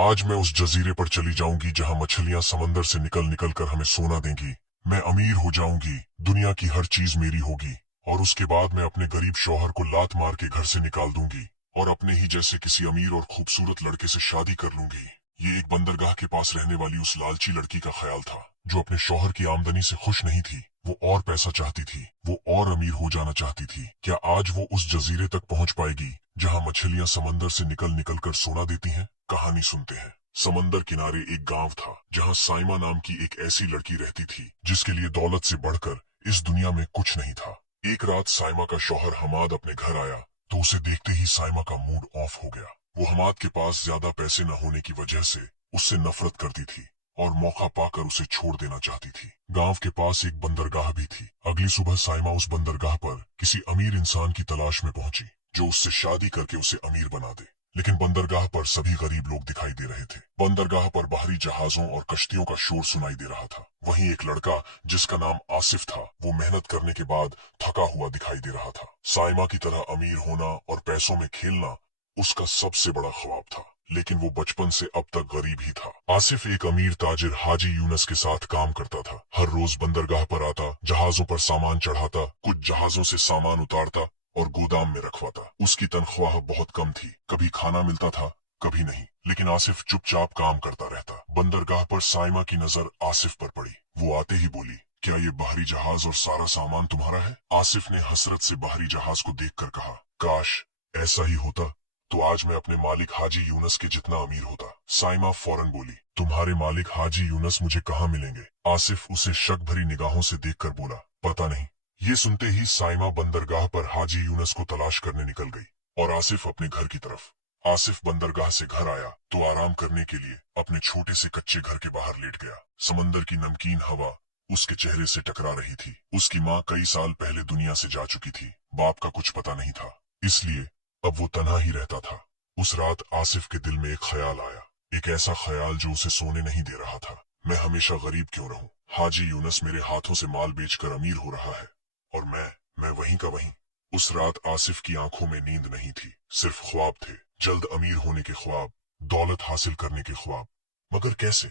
आज मैं उस जजीरे पर चली जाऊंगी जहां मछलियां समंदर से निकल निकल कर हमें सोना देंगी। मैं अमीर हो जाऊंगी, दुनिया की हर चीज मेरी होगी। और उसके बाद मैं अपने गरीब शौहर को लात मार के घर से निकाल दूंगी और अपने ही जैसे किसी अमीर और खूबसूरत लड़के से शादी कर लूंगी। ये एक बंदरगाह के पास रहने वाली उस लालची लड़की का ख्याल था, जो अपने शौहर की आमदनी से खुश नहीं थी। वो और पैसा चाहती थी, वो और अमीर हो जाना चाहती थी। क्या आज वो उस जजीरे तक पहुंच पाएगी जहां मछलियां समंदर से निकल निकल कर सोना देती हैं? कहानी सुनते हैं। समंदर किनारे एक गांव था जहां साइमा नाम की एक ऐसी लड़की रहती थी जिसके लिए दौलत से बढ़कर इस दुनिया में कुछ नहीं था। एक रात साइमा का शौहर हमाद अपने घर आया तो उसे देखते ही साइमा का मूड ऑफ हो गया। वो हमाद के पास ज्यादा पैसे न होने की वजह से उससे नफरत करती थी और मौका पाकर उसे छोड़ देना चाहती थी। गांव के पास एक बंदरगाह भी थी। अगली सुबह साइमा उस बंदरगाह पर किसी अमीर इंसान की तलाश में पहुंची जो उससे शादी करके उसे अमीर बना दे। लेकिन बंदरगाह पर सभी गरीब लोग दिखाई दे रहे थे। बंदरगाह पर बाहरी जहाजों और कश्तियों का शोर सुनाई दे रहा था। वहीं एक लड़का जिसका नाम आसिफ था, वो मेहनत करने के बाद थका हुआ दिखाई दे रहा था। साइमा की तरह अमीर होना और पैसों में खेलना उसका सबसे बड़ा ख्वाब था, लेकिन वो बचपन से अब तक गरीब ही था। आसिफ एक अमीर ताजिर हाजी यूनस के साथ काम करता था। हर रोज बंदरगाह पर आता, जहाजों पर सामान चढ़ाता, कुछ जहाजों से सामान उतारता और गोदाम में रखवाता। उसकी तनख्वाह बहुत कम थी, कभी खाना मिलता था, कभी नहीं। लेकिन आसिफ चुपचाप काम करता रहता। बंदरगाह पर साइमा की नजर आसिफ पर पड़ी। वो आते ही बोली, क्या ये बाहरी जहाज और सारा सामान तुम्हारा है? आसिफ ने हसरत से बाहरी जहाज को देखकर कहा, काश ऐसा ही होता तो आज मैं अपने मालिक हाजी यूनस के जितना अमीर होता। साइमा फौरन बोली, तुम्हारे मालिक हाजी यूनस मुझे कहाँ मिलेंगे? आसिफ उसे शक भरी निगाहों से देखकर बोला, पता नहीं। ये सुनते ही साइमा बंदरगाह पर हाजी यूनस को तलाश करने निकल गई और आसिफ अपने घर की तरफ। आसिफ बंदरगाह से घर आया तो आराम करने के लिए अपने छोटे से कच्चे घर के बाहर लेट गया। समंदर की नमकीन हवा उसके चेहरे से टकरा रही थी। उसकी माँ कई साल पहले दुनिया से जा चुकी थी। बाप का कुछ पता नहीं था, इसलिए अब वो तन्हा ही रहता था। उस रात आसिफ के दिल में एक ख्याल आया, एक ऐसा ख्याल जो उसे सोने नहीं दे रहा था। मैं हमेशा गरीब क्यों रहूं? हाजी यूनस मेरे हाथों से माल बेचकर अमीर हो रहा है और मैं वहीं का वहीं। उस रात आसिफ की आंखों में नींद नहीं थी, सिर्फ ख्वाब थे। जल्द अमीर होने के ख्वाब, दौलत हासिल करने के ख्वाब। मगर कैसे?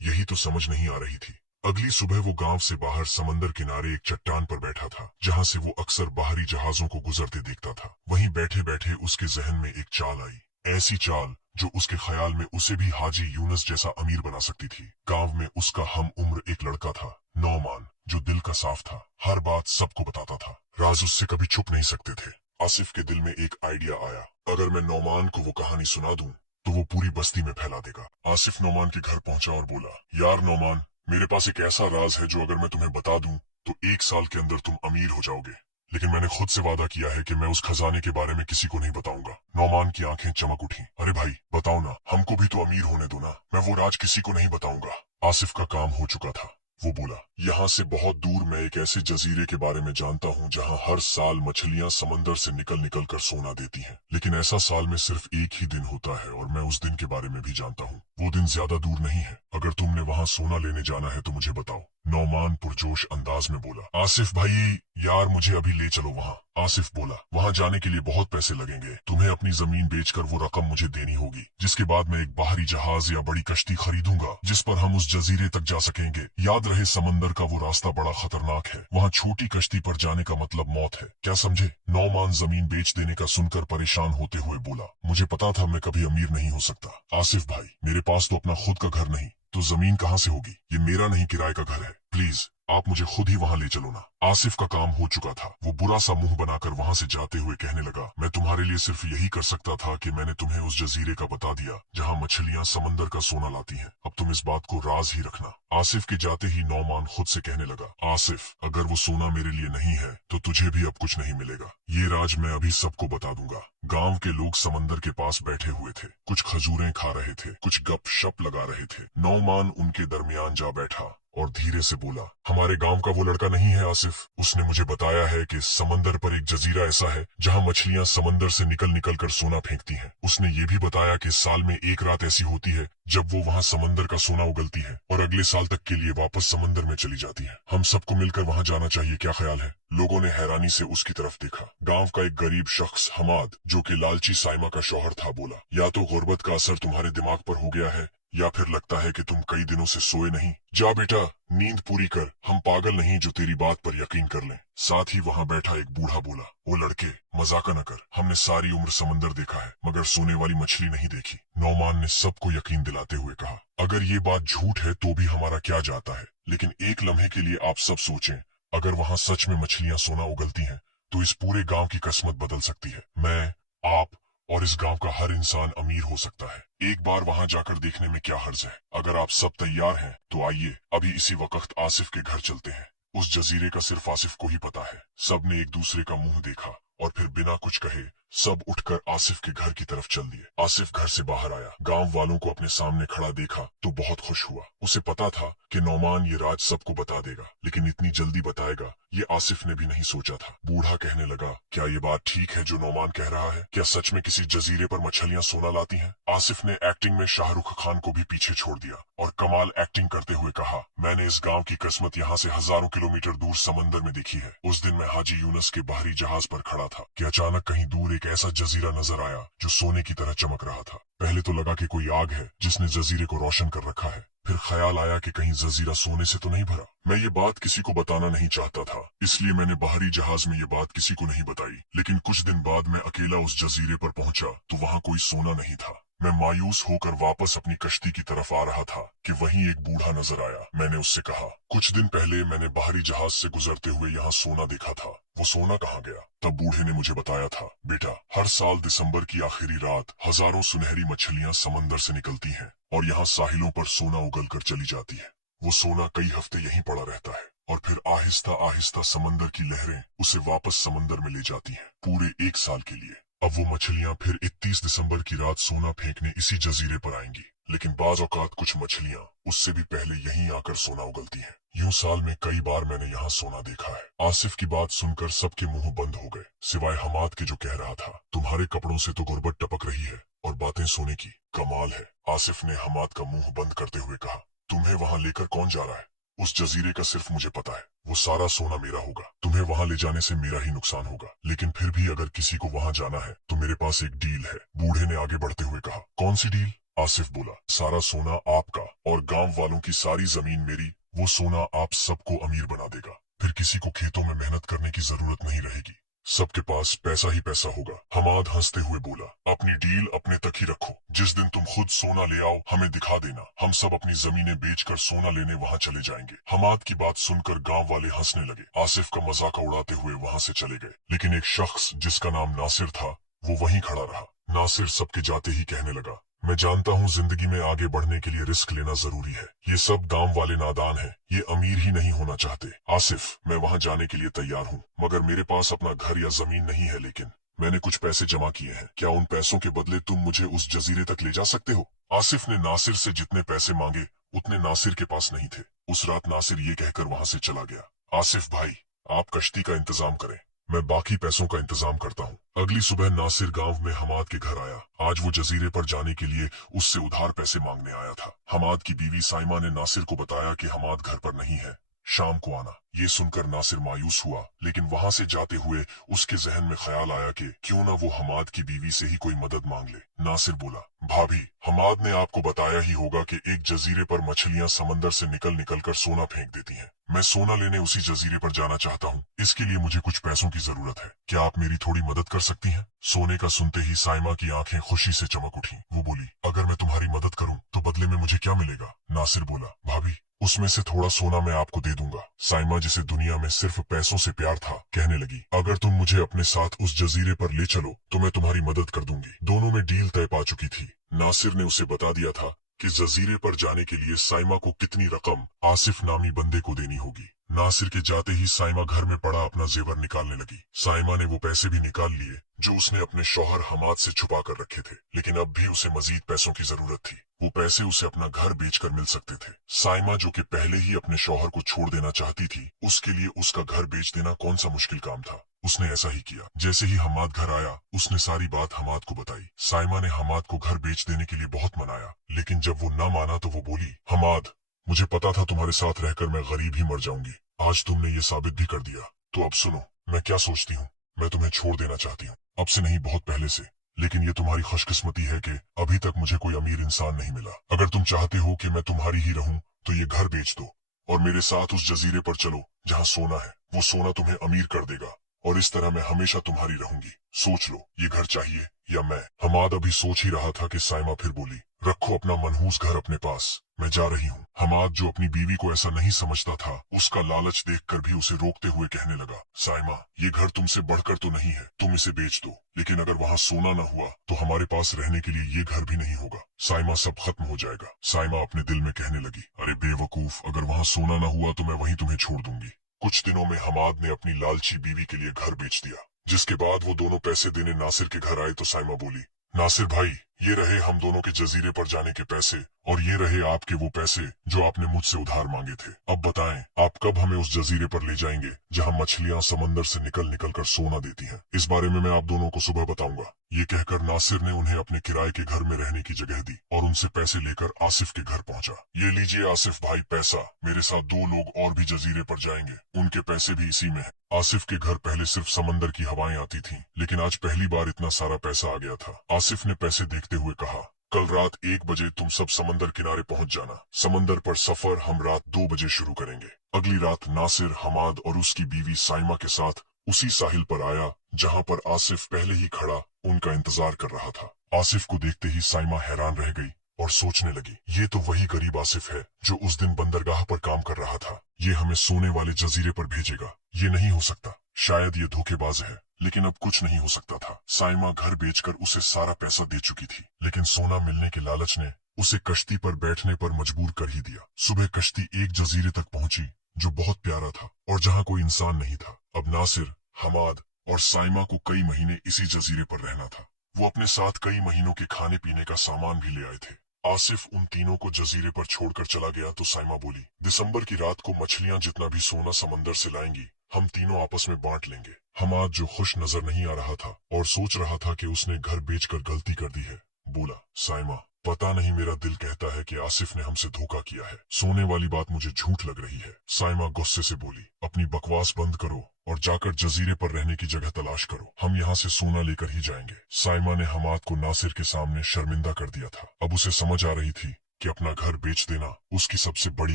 यही तो समझ नहीं आ रही थी। अगली सुबह वो गांव से बाहर समंदर किनारे एक चट्टान पर बैठा था, जहां से वो अक्सर बाहरी जहाजों को गुजरते देखता था। वहीं बैठे बैठे उसके जहन में एक चाल आई, ऐसी चाल जो उसके ख्याल में उसे भी हाजी यूनस जैसा अमीर बना सकती थी। गांव में उसका हम उम्र एक लड़का था, नौमान, जो दिल का साफ था, हर बात सबको बताता था, राज उससे कभी छुप नहीं सकते थे। आसिफ के दिल में एक आइडिया आया, अगर मैं नौमान को वो कहानी सुना दूं तो वो पूरी बस्ती में फैला देगा। आसिफ नौमान के घर पहुंचा और बोला, यार नौमान, मेरे पास एक ऐसा राज है जो अगर मैं तुम्हें बता दूं तो 1 साल के अंदर तुम अमीर हो जाओगे। लेकिन मैंने खुद से वादा किया है कि मैं उस खजाने के बारे में किसी को नहीं बताऊंगा। नौमान की आंखें चमक उठी। अरे भाई बताओ ना, हमको भी तो अमीर होने दो ना, मैं वो राज किसी को नहीं बताऊंगा। आसिफ का काम हो चुका था। वो बोला, यहाँ से बहुत दूर मैं एक ऐसे जजीरे के बारे में जानता हूँ जहाँ हर साल मछलियाँ समंदर से निकल निकल कर सोना देती हैं। लेकिन ऐसा साल में सिर्फ एक ही दिन होता है और मैं उस दिन के बारे में भी जानता हूँ। वो दिन ज्यादा दूर नहीं है। अगर तुमने वहाँ सोना लेने जाना है तो मुझे बताओ। नौमान पुरजोश अंदाज में बोला, आसिफ भाई यार मुझे अभी ले चलो वहाँ। आसिफ बोला, वहाँ जाने के लिए बहुत पैसे लगेंगे। तुम्हें अपनी जमीन बेचकर वो रकम मुझे देनी होगी, जिसके बाद मैं एक बाहरी जहाज या बड़ी कश्ती खरीदूंगा जिस पर हम उस जजीरे तक जा सकेंगे। याद रहे समंदर का वो रास्ता बड़ा खतरनाक है, वहाँ छोटी कश्ती पर जाने का मतलब मौत है, क्या समझे? नौमान जमीन बेच देने का सुनकर परेशान होते हुए बोला, मुझे पता था मैं कभी अमीर नहीं हो सकता। आसिफ भाई मेरे पास तो अपना खुद का घर नहीं, तो जमीन कहाँ से होगी? ये मेरा नहीं किराए का घर है, प्लीज आप मुझे खुद ही वहाँ ले चलो ना। आसिफ का काम हो चुका था। वो बुरा सा मुंह बनाकर वहाँ से जाते हुए कहने लगा, मैं तुम्हारे लिए सिर्फ यही कर सकता था कि मैंने तुम्हें उस जजीरे का बता दिया जहाँ मछलियाँ समंदर का सोना लाती हैं। अब तुम इस बात को राज ही रखना। आसिफ के जाते ही नौमान खुद से कहने लगा, आसिफ अगर वो सोना मेरे लिए नहीं है तो तुझे भी अब कुछ नहीं मिलेगा। ये राज मैं अभी सबको बता दूंगा। गांव के लोग समंदर के पास बैठे हुए थे, कुछ खजूरें खा रहे थे, कुछ गप शप लगा रहे थे। नौमान उनके दरमियान जा बैठा और धीरे से बोला, हमारे गांव का वो लड़का नहीं है आसिफ। उसने मुझे बताया है कि समंदर पर एक जजीरा ऐसा है जहां मछलियां समंदर से निकल निकल कर सोना फेंकती हैं। उसने ये भी बताया कि साल में एक रात ऐसी होती है जब वो वहां समंदर का सोना उगलती है और अगले साल तक के लिए वापस समंदर में चली जाती है। हम सबको मिलकर वहां जाना चाहिए, क्या ख्याल है? लोगों ने हैरानी से उसकी तरफ देखा। गांव का एक गरीब शख्स हमाद, जो कि लालची साइमा का शौहर था, बोला, या तो गुर्बत का असर तुम्हारे दिमाग पर हो गया है या फिर लगता है कि तुम कई दिनों से सोए नहीं। जा बेटा, नींद पूरी कर, हम पागल नहीं जो तेरी बात पर यकीन कर लें। साथ ही वहां बैठा एक बूढ़ा बोला, वो लड़के, मजाका न कर, हमने सारी उम्र समंदर देखा है मगर सोने वाली मछली नहीं देखी। नौमान ने सबको यकीन दिलाते हुए कहा, अगर ये बात झूठ है तो भी हमारा क्या जाता है, लेकिन एक लम्हे के लिए आप सब सोचें, अगर वहां सच में मछलियां सोना उगलती हैं तो इस पूरे गांव की किस्मत बदल सकती है। मैं, आप और इस गांव का हर इंसान अमीर हो सकता है। एक बार वहां जाकर देखने में क्या हर्ज है? अगर आप सब तैयार हैं तो आइए अभी इसी वक्त आसिफ के घर चलते हैं। उस जजीरे का सिर्फ आसिफ को ही पता है। सब ने एक दूसरे का मुंह देखा और फिर बिना कुछ कहे सब उठकर आसिफ के घर की तरफ चल दिए। आसिफ घर से बाहर आया, गांव वालों को अपने सामने खड़ा देखा तो बहुत खुश हुआ। उसे पता था कि नौमान ये राज सबको बता देगा, लेकिन इतनी जल्दी बताएगा ये आसिफ ने भी नहीं सोचा था। बूढ़ा कहने लगा, क्या ये बात ठीक है जो नौमान कह रहा है? क्या सच में किसी जजीरे पर मछलियां सोना लाती हैं? आसिफ ने एक्टिंग में शाहरुख खान को भी पीछे छोड़ दिया और कमाल एक्टिंग करते हुए कहा, मैंने इस गांव की किस्मत यहाँ से हजारों किलोमीटर दूर समंदर में देखी है। उस दिन मैं हाजी यूनुस के बाहरी जहाज पर खड़ा था कि अचानक कहीं दूर एक ऐसा जजीरा नजर आया जो सोने की तरह चमक रहा था। पहले तो लगा कि कोई आग है जिसने जजीरे को रोशन कर रखा है, फिर ख्याल आया कि कहीं जजीरा सोने से तो नहीं भरा। मैं ये बात किसी को बताना नहीं चाहता था, इसलिए मैंने बाहरी जहाज में ये बात किसी को नहीं बताई। लेकिन कुछ दिन बाद मैं अकेला उस जजीरे पर पहुंचा तो वहां कोई सोना नहीं था। मैं मायूस होकर वापस अपनी कश्ती की तरफ आ रहा था कि वहीं एक बूढ़ा नजर आया। मैंने उससे कहा, कुछ दिन पहले मैंने बाहरी जहाज से गुजरते हुए यहाँ सोना देखा था, वो सोना कहाँ गया? तब बूढ़े ने मुझे बताया था, बेटा, हर साल दिसंबर की आखिरी रात हजारों सुनहरी मछलियां समंदर से निकलती हैं और यहाँ साहिलों पर सोना उगल कर चली जाती है। वो सोना कई हफ्ते यहीं पड़ा रहता है और फिर आहिस्ता आहिस्ता समंदर की लहरें उसे वापस समंदर में ले जाती हैं, पूरे एक साल के लिए। अब वो मछलियां फिर 31 दिसंबर की रात सोना फेंकने इसी जजीरे पर आएंगी, लेकिन बाज औकात कुछ मछलियां उससे भी पहले यहीं आकर सोना उगलती हैं। यूं साल में कई बार मैंने यहाँ सोना देखा है। आसिफ की बात सुनकर सबके मुंह बंद हो गए, सिवाय हमाद के जो कह रहा था, तुम्हारे कपड़ों से तो गुर्बत टपक रही है और बातें सोने की, कमाल है। आसिफ ने हमाद का मुंह बंद करते हुए कहा, तुम्हें वहां लेकर कौन जा रहा है? उस जजीरे का सिर्फ मुझे पता है, वो सारा सोना मेरा होगा। तुम्हें वहां ले जाने से मेरा ही नुकसान होगा, लेकिन फिर भी अगर किसी को वहां जाना है तो मेरे पास एक डील है। बूढ़े ने आगे बढ़ते हुए कहा, कौन सी डील? आसिफ बोला, सारा सोना आपका और गांव वालों की सारी जमीन मेरी। वो सोना आप सबको अमीर बना देगा, फिर किसी को खेतों में मेहनत करने की जरूरत नहीं रहेगी, सबके पास पैसा ही पैसा होगा। हमाद हंसते हुए बोला, अपनी डील अपने तक ही रखो, जिस दिन तुम खुद सोना ले आओ हमें दिखा देना, हम सब अपनी जमीनें बेचकर सोना लेने वहां चले जाएंगे। हमाद की बात सुनकर गांव वाले हंसने लगे, आसिफ का मजाक उड़ाते हुए वहां से चले गए। लेकिन एक शख्स जिसका नाम नासिर था वो वहीं खड़ा रहा। नासिर सबके जाते ही कहने लगा, मैं जानता हूँ जिंदगी में आगे बढ़ने के लिए रिस्क लेना जरूरी है, ये सब गांव वाले नादान हैं, ये अमीर ही नहीं होना चाहते। आसिफ, मैं वहां जाने के लिए तैयार हूँ, मगर मेरे पास अपना घर या जमीन नहीं है, लेकिन मैंने कुछ पैसे जमा किए हैं, क्या उन पैसों के बदले तुम मुझे उस जजीरे तक ले जा सकते हो? आसिफ ने नासिर से जितने पैसे मांगे उतने नासिर के पास नहीं थे। उस रात नासिर ये कहकर वहां से चला गया, आसिफ भाई, आप कश्ती का इंतजाम करें, मैं बाकी पैसों का इंतजाम करता हूँ। अगली सुबह नासिर गांव में हमाद के घर आया। आज वो जजीरे पर जाने के लिए उससे उधार पैसे मांगने आया था। हमाद की बीवी साइमा ने नासिर को बताया कि हमाद घर पर नहीं है, शाम को आना। ये सुनकर नासिर मायूस हुआ, लेकिन वहां से जाते हुए उसके जहन में ख्याल आया कि क्यों ना वो हमाद की बीवी से ही कोई मदद मांग ले। नासिर बोला, भाभी, हमाद ने आपको बताया ही होगा कि एक जजीरे पर मछलियां समंदर से निकल निकल कर सोना फेंक देती हैं। मैं सोना लेने उसी जजीरे पर जाना चाहता हूँ, इसके लिए मुझे कुछ पैसों की जरूरत है, क्या आप मेरी थोड़ी मदद कर सकती हैं? सोने का सुनते ही साइमा की आंखें खुशी से चमक उठी। वो बोली, अगर मैं तुम्हारी मदद करूँ तो बदले में मुझे क्या मिलेगा? नासिर बोला, भाभी, उसमें से थोड़ा सोना मैं आपको दे दूंगा। साइमा, जिसे दुनिया में सिर्फ पैसों से प्यार था, कहने लगी, अगर तुम मुझे अपने साथ उस जजीरे पर ले चलो तो मैं तुम्हारी मदद कर दूंगी। दोनों में डील तय पा चुकी थी। नासिर ने उसे बता दिया था कि जजीरे पर जाने के लिए साइमा को कितनी रकम आसिफ नामी बंदे को देनी होगी। नासिर के जाते ही साइमा घर में पड़ा अपना जेवर निकालने लगी। साइमा ने वो पैसे भी निकाल लिए जो उसने अपने शौहर हमाद से छुपा कर रखे थे, लेकिन अब भी उसे मजीद पैसों की जरूरत थी। वो पैसे उसे अपना घर बेचकर मिल सकते थे। साइमा जो कि पहले ही अपने शौहर को छोड़ देना चाहती थी, उसके लिए उसका घर बेच देना कौन सा मुश्किल काम था। उसने ऐसा ही किया। जैसे ही हमाद घर आया, उसने सारी बात हमाद को बताई। साइमा ने हमाद को घर बेच देने के लिए बहुत मनाया, लेकिन जब वो न माना तो वो बोली, हमाद, मुझे पता था तुम्हारे साथ रहकर मैं गरीब ही मर जाऊंगी। आज तुमने ये साबित भी कर दिया। तो अब सुनो, मैं क्या सोचती हूँ। मैं तुम्हें छोड़ देना चाहती हूँ, अब से नहीं, बहुत पहले से। लेकिन ये तुम्हारी खुशकिस्मती है कि अभी तक मुझे कोई अमीर इंसान नहीं मिला। अगर तुम चाहते हो कि मैं तुम्हारी ही रहूं, तो ये घर बेच दो और मेरे साथ उस जजीरे पर चलो जहाँ सोना है। वो सोना तुम्हें अमीर कर देगा और इस तरह मैं हमेशा तुम्हारी रहूंगी। सोच लो, ये घर चाहिए या मैं। हमाद अभी सोच ही रहा था कि साइमा फिर बोली, रखो अपना मनहूस घर अपने पास, मैं जा रही हूँ। हमाद जो अपनी बीवी को ऐसा नहीं समझता था, उसका लालच देखकर भी उसे रोकते हुए कहने लगा, साइमा, ये घर तुमसे बढ़कर तो नहीं है, तुम इसे बेच दो। लेकिन अगर वहाँ सोना न हुआ तो हमारे पास रहने के लिए ये घर भी नहीं होगा। साइमा, सब खत्म हो जाएगा। साइमा अपने दिल में कहने लगी, अरे बेवकूफ, अगर वहाँ सोना न हुआ तो मैं वहीं तुम्हें छोड़ दूंगी। कुछ दिनों में हमाद ने अपनी लालची बीवी के लिए घर बेच दिया। जिसके बाद वो दोनों पैसे देने नासिर के घर आए तो साइमा बोली, नासिर भाई, ये रहे हम दोनों के जजीरे पर जाने के पैसे और ये रहे आपके वो पैसे जो आपने मुझसे उधार मांगे थे। अब बताएं, आप कब हमें उस जजीरे पर ले जाएंगे जहां मछलियां समंदर से निकल निकल कर सोना देती हैं। इस बारे में मैं आप दोनों को सुबह बताऊंगा। ये कहकर नासिर ने उन्हें अपने किराए के घर में रहने की जगह दी और उनसे पैसे लेकर आसिफ के घर पहुंचा। ये लीजिए आसिफ भाई पैसा, मेरे साथ 2 लोग और भी जजीरे पर जाएंगे, उनके पैसे भी इसी में है। आसिफ के घर पहले सिर्फ समंदर की हवाएं आती थीं, लेकिन आज पहली बार इतना सारा पैसा आ गया था। आसिफ ने पैसे देखते हुए कहा, कल रात 1 बजे तुम सब समंदर किनारे पहुंच जाना। समंदर पर सफर हम रात 2 बजे शुरू करेंगे। अगली रात नासिर, हमाद और उसकी बीवी साइमा के साथ उसी साहिल पर आया जहां पर आसिफ पहले ही खड़ा उनका इंतजार कर रहा था। आसिफ को देखते ही साइमा हैरान रह गई और सोचने लगी, ये तो वही गरीब आसिफ है जो उस दिन बंदरगाह पर काम कर रहा था। ये हमें सोने वाले जजीरे पर भेजेगा। ये नहीं हो सकता, शायद ये धोखेबाज है। लेकिन अब कुछ नहीं हो सकता था। साइमा घर बेचकर उसे सारा पैसा दे चुकी थी, लेकिन सोना मिलने के लालच ने उसे कश्ती पर बैठने पर मजबूर कर ही दिया। सुबह कश्ती एक जजीरे तक पहुंची जो बहुत प्यारा था और जहां कोई इंसान नहीं था। अब नासिर, हमाद और साइमा को कई महीने इसी जजीरे पर रहना था। वो अपने साथ कई महीनों के खाने पीने का सामान भी ले आए थे। आसिफ उन तीनों को जजीरे पर छोड़कर चला गया तो साइमा बोली, दिसंबर की रात को मछलियां जितना भी सोना समंदर से लाएंगी, हम तीनों आपस में बांट लेंगे। हमाद जो खुश नजर नहीं आ रहा था और सोच रहा था कि उसने घर बेचकर गलती कर दी है, बोला, साइमा, पता नहीं मेरा दिल कहता है कि आसिफ ने हमसे धोखा किया है। सोने वाली बात मुझे झूठ लग रही है। साइमा गुस्से से बोली, अपनी बकवास बंद करो और जाकर जजीरे पर रहने की जगह तलाश करो। हम यहाँ से सोना लेकर ही जाएंगे। साइमा ने हमाद को नासिर के सामने शर्मिंदा कर दिया था। अब उसे समझ आ रही थी कि अपना घर बेच देना उसकी सबसे बड़ी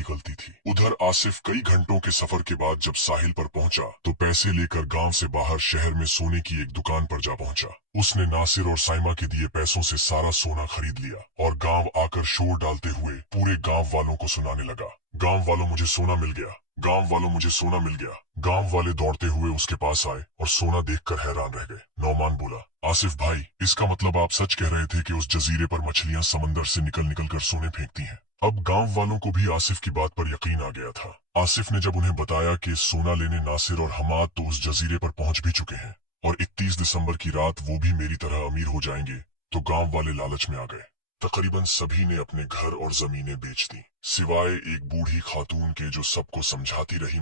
गलती थी। उधर आसिफ कई घंटों के सफर के बाद जब साहिल पर पहुंचा तो पैसे लेकर गांव से बाहर शहर में सोने की एक दुकान पर जा पहुंचा। उसने नासिर और साइमा के दिए पैसों से सारा सोना खरीद लिया और गांव आकर शोर डालते हुए पूरे गांव वालों को सुनाने लगा, गांव वालों, मुझे सोना मिल गया। गांव वालों, मुझे सोना मिल गया। गांव वाले दौड़ते हुए उसके पास आए और सोना देखकर हैरान रह गए। नौमान बोला, आसिफ भाई, इसका मतलब आप सच कह रहे थे कि उस जजीरे पर मछलियां समंदर से निकल निकल कर सोने फेंकती हैं। अब गांव वालों को भी आसिफ की बात पर यकीन आ गया था। आसिफ ने जब उन्हें बताया कि सोना लेने नासिर और हमाद तो उस जजीरे पर पहुंच भी चुके हैं और 31 दिसंबर की रात वो भी मेरी तरह अमीर हो जाएंगे, तो गांव वाले लालच में आ गए। तकरीबन सभी ने अपने घर और जमीनें बेच दी, सिवाय एक बूढ़ी खातून के जो सबको समझाती रही,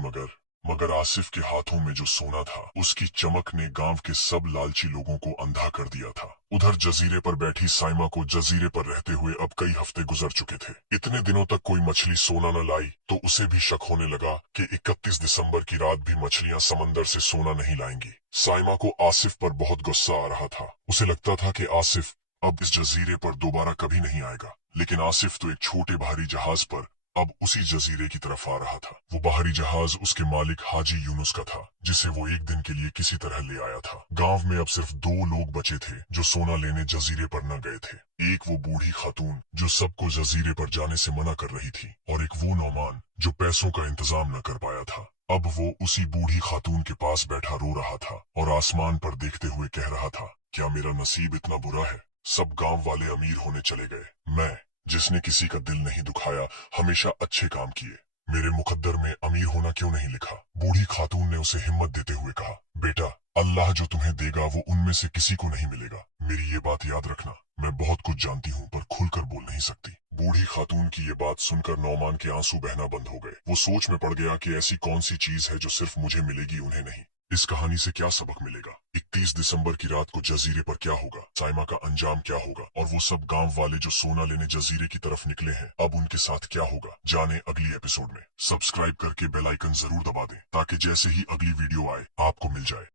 मगर आसिफ के हाथों में जो सोना था उसकी चमक ने गांव के सब लालची लोगों को अंधा कर दिया था। उधर जजीरे पर बैठी साइमा को जजीरे पर रहते हुए अब कई हफ्ते गुजर चुके थे। इतने दिनों तक कोई मछली सोना न लाई तो उसे भी शक होने लगा कि 31 दिसंबर की रात भी मछलियां समंदर से सोना नहीं लाएंगी। साइमा को आसिफ पर बहुत गुस्सा आ रहा था। उसे लगता था कि आसिफ अब इस जजीरे पर दोबारा कभी नहीं आएगा। लेकिन आसिफ तो एक छोटे बाहरी जहाज पर अब उसी जजीरे की तरफ आ रहा था। वो बाहरी जहाज उसके मालिक हाजी यूनुस का था, जिसे वो एक दिन के लिए किसी तरह ले आया था। गांव में अब सिर्फ 2 लोग बचे थे जो सोना लेने जजीरे पर न गए थे। एक वो बूढ़ी खातून जो सबको जजीरे पर जाने से मना कर रही थी और एक वो नौमान जो पैसों का इंतजाम न कर पाया था। अब वो उसी बूढ़ी खातून के पास बैठा रो रहा था और आसमान पर देखते हुए कह रहा था, क्या मेरा नसीब इतना बुरा है? सब गांव वाले अमीर होने चले गए, मैं जिसने किसी का दिल नहीं दुखाया, हमेशा अच्छे काम किए, मेरे मुकद्दर में अमीर होना क्यों नहीं लिखा? बूढ़ी खातून ने उसे हिम्मत देते हुए कहा, बेटा, अल्लाह जो तुम्हें देगा वो उनमें से किसी को नहीं मिलेगा। मेरी ये बात याद रखना, मैं बहुत कुछ जानती हूँ पर खुलकर बोल नहीं सकती। बूढ़ी खातून की ये बात सुनकर नौमान के आंसू बहना बंद हो गए। वो सोच में पड़ गया कि ऐसी कौन सी चीज है जो सिर्फ मुझे मिलेगी, उन्हें नहीं। इस कहानी से क्या सबक मिलेगा? 31 दिसंबर की रात को जजीरे पर क्या होगा? साइमा का अंजाम क्या होगा? और वो सब गांव वाले जो सोना लेने जजीरे की तरफ निकले हैं, अब उनके साथ क्या होगा? जाने अगली एपिसोड में। सब्सक्राइब करके बेल आइकन जरूर दबा दें ताकि जैसे ही अगली वीडियो आए आपको मिल जाए।